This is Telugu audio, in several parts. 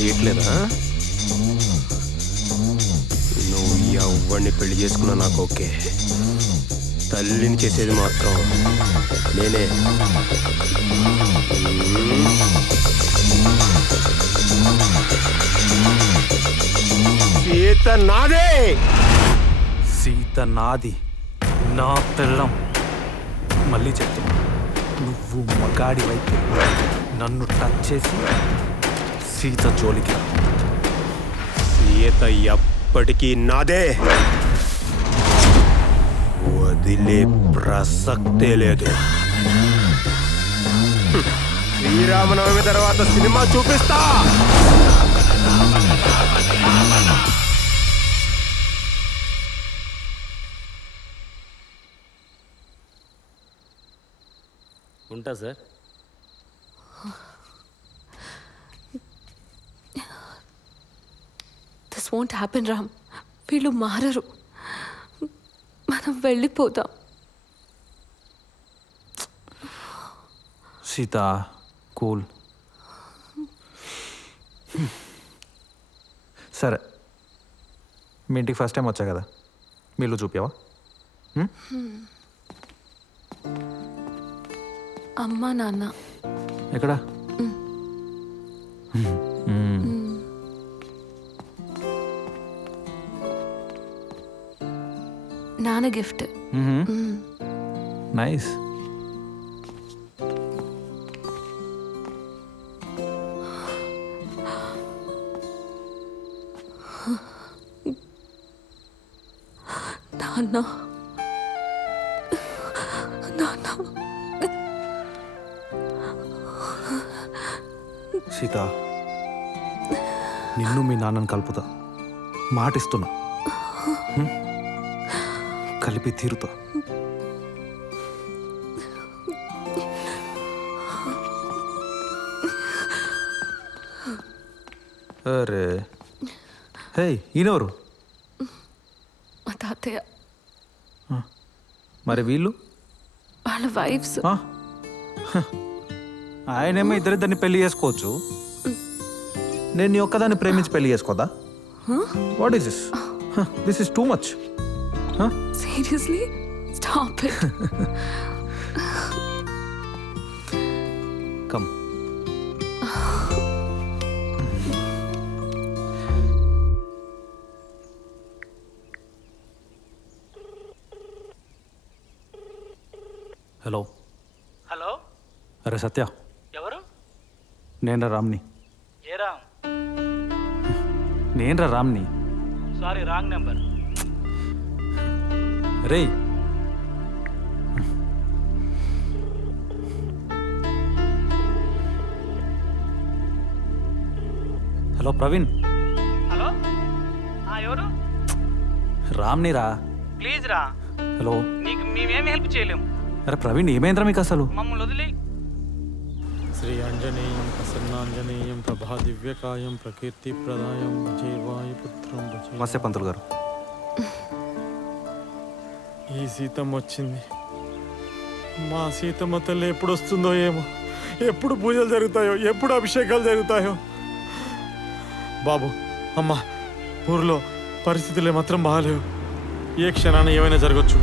తెలియట్లేదా? నువ్వు ఎవరిని పెళ్లి చేసుకున్నా నాకు ఓకే. తల్లిని చేసేది మాత్రం నేనే. సీత నాదే. సీత నాది, నా పిల్లం. మళ్ళీ చెప్తున్నా, నువ్వు మగాడివైతే నన్ను టచ్ చేసి సీత జోలికి రా. సీత ఎప్పటికీ నాదే. వదిలే ప్రసక్తే లేదు. శ్రీరామనవమి తర్వాత సినిమా చూపిస్తా. ఉంటా sir. This won't happen Ram. వీళ్ళు మారరు. మనం వెళ్ళిపోదాం. సీత కూల్. సరే, మీ ఇంటికి ఫస్ట్ టైం వచ్చా కదా, మీ ఇల్లు చూపావా? అమ్మా నాన్న ఎక్కడా? నాన్న గిఫ్ట్. నైస్. నాన్న నాన్న. సీత, నిన్ను మీ నాన్నని కలుపుతా, మాటిస్తున్నా. కలిపి తీరుతా. అరే హే, ఈయనెవరు? మా తాతయ్య. మరి వీళ్ళు? వాళ్ళ వైఫ్స్. ఆయనేమో ఇద్దరిద్దరిని పెళ్లి చేసుకోవచ్చు, నేను నీ ఒక్కదాన్ని ప్రేమించి పెళ్లి చేసుకోదా? What is this? This is too much. Seriously stop it. Come. Hello. Hello, అరే సత్య, ఎవరు? నేనరా రామ్ని. ఏ రామ్? నేనరా రామ్ని. Sorry, wrong number. రే, హలో ప్రవీణ్. హలో, ఎవరు? రామ్ని రా. ప్లీజ్ రా. హలో. నీకు మేమేమి హెల్ప్ చేయలేము. అరే ప్రవీణ్, ఏమైందిరా మీకు అసలు? మమ్మల్ని వదిలి. శ్రీ ఆంజనేయం ప్రసన్నాంజనేయం ప్రభా దివ్యకాయం ప్రకీర్తి ప్రదాయం భజే వాయుపుత్రం భజే. నమస్తే పంతులు గారు. ఈ సీతమ్మ వచ్చింది. మా సీతమ్మ తల్లి ఎప్పుడు వస్తుందో ఏమో, ఎప్పుడు పూజలు జరుగుతాయో, ఎప్పుడు అభిషేకాలు జరుగుతాయో. బాబు, అమ్మ, ఊర్లో పరిస్థితులు మాత్రం బాగాలేవు. ఏ క్షణాన ఏమైనా జరగచ్చు.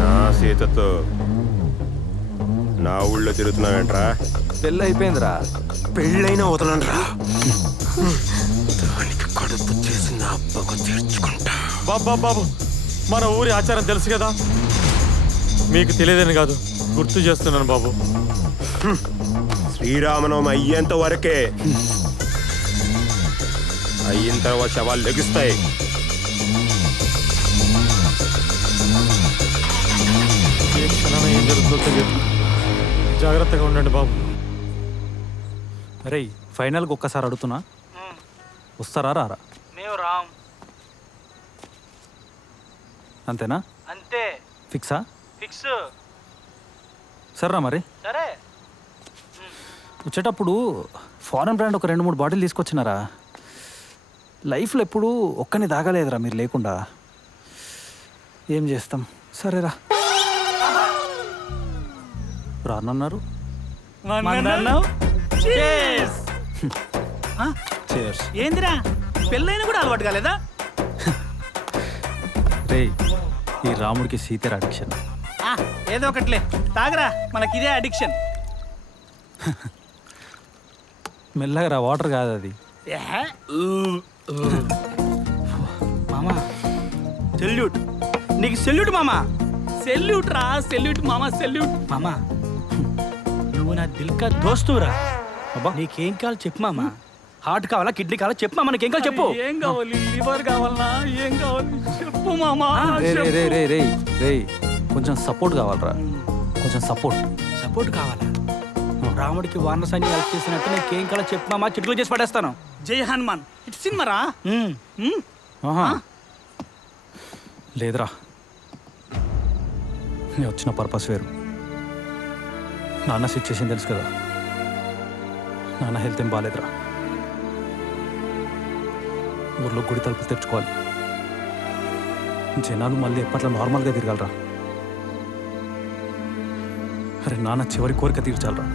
నా సీతతో నా ఊళ్ళో తిరుగుతున్నావేంట్రా? పెళ్ళి అయిపోయిందిరా. పెళ్ళైనా వదలనరా. దానికి కడుపు చేసి నా అబ్బకు తీర్చుకుంటా. బాబు బాబు, మన ఊరి ఆచారం తెలుసు కదా, మీకు తెలియదని కాదు, గుర్తు చేస్తున్నాను బాబు. శ్రీరామనవమి అయ్యేంత వరకే. అయిన తర్వాత శవాలు లెగిస్తాయి. ఏ క్షణాన ఏం జరుగుతుందో తెలియదు. జాగ్రత్తగా ఉండండి బాబు. అరే ఫైనల్గా ఒక్కసారి అడుగుతున్నా, వస్తారా రారా? మేము రామ్. అంతేనా? అంతే, ఫిక్సా? ఫిక్స్. సరేరా మరి. సరే. వచ్చేటప్పుడు ఫారెన్ బ్రాండ్ ఒక 2-3 బాటిల్ తీసుకొచ్చినారా? లైఫ్లో ఎప్పుడు ఒక్కని దాగలేదురా మీరు లేకుండా. ఏం చేస్తాం, సరేరా. రానన్నారు. అన్నావు చేర్స్. ఏందిరా పెళ్ళైనా కూడా అలవాటు కాలేదా? రే ఈ రాముడికి సీతర అడిక్షన్. ఏదో ఒకట్లే తాగరా, మనకి ఇదే అడిక్షన్. మెల్లగా రా, వాటర్ కాదు అది. మామా సెల్యూట్, నీకు సెల్యూట్ మామా. సెల్యూట్ రా, సెల్యూట్ మామా, సెల్యూట్. మామా నువ్వు నా దిల్కా దోస్తురా. అబ్బా నీకేం కావాలి చెప్పు మామా. హార్ట్ కావాలా, కిడ్నీ కావాలా చెప్పు మామా. నీకేం కావాలి చెప్పు. ఏం కావాలి, లివర్ కావాలా, ఏం కావాలి చెప్పు మామా. రే రే రే రే రే రే కొంచెం సపోర్ట్ కావాలరా, కొంచెం సపోర్ట్. సపోర్ట్ కావాలా? రాముడికి వానర సైన్యం హెల్ప్ చేసినట్టు నీకేం కావాలో చెప్పు మామా, చిటుకులు చేసి పడేస్తాను. జై హనుమాన్ ఇట్స్ సినిమారా. ఆహా లేదురా, నేను వచ్చిన పర్పస్ వేరు. నాన్న సిచ్యుయేషన్ తెలుసు కదా, నాన్న హెల్త్ ఏం బాగాలేదురా. ఊర్లో గుడి తలుపులు తెచ్చుకోవాలి, జనాలు మళ్ళీ ఎప్పట్లో నార్మల్గా తిరగాలరా. అరే నాన్న చివరి కోరిక తీర్చాలరా.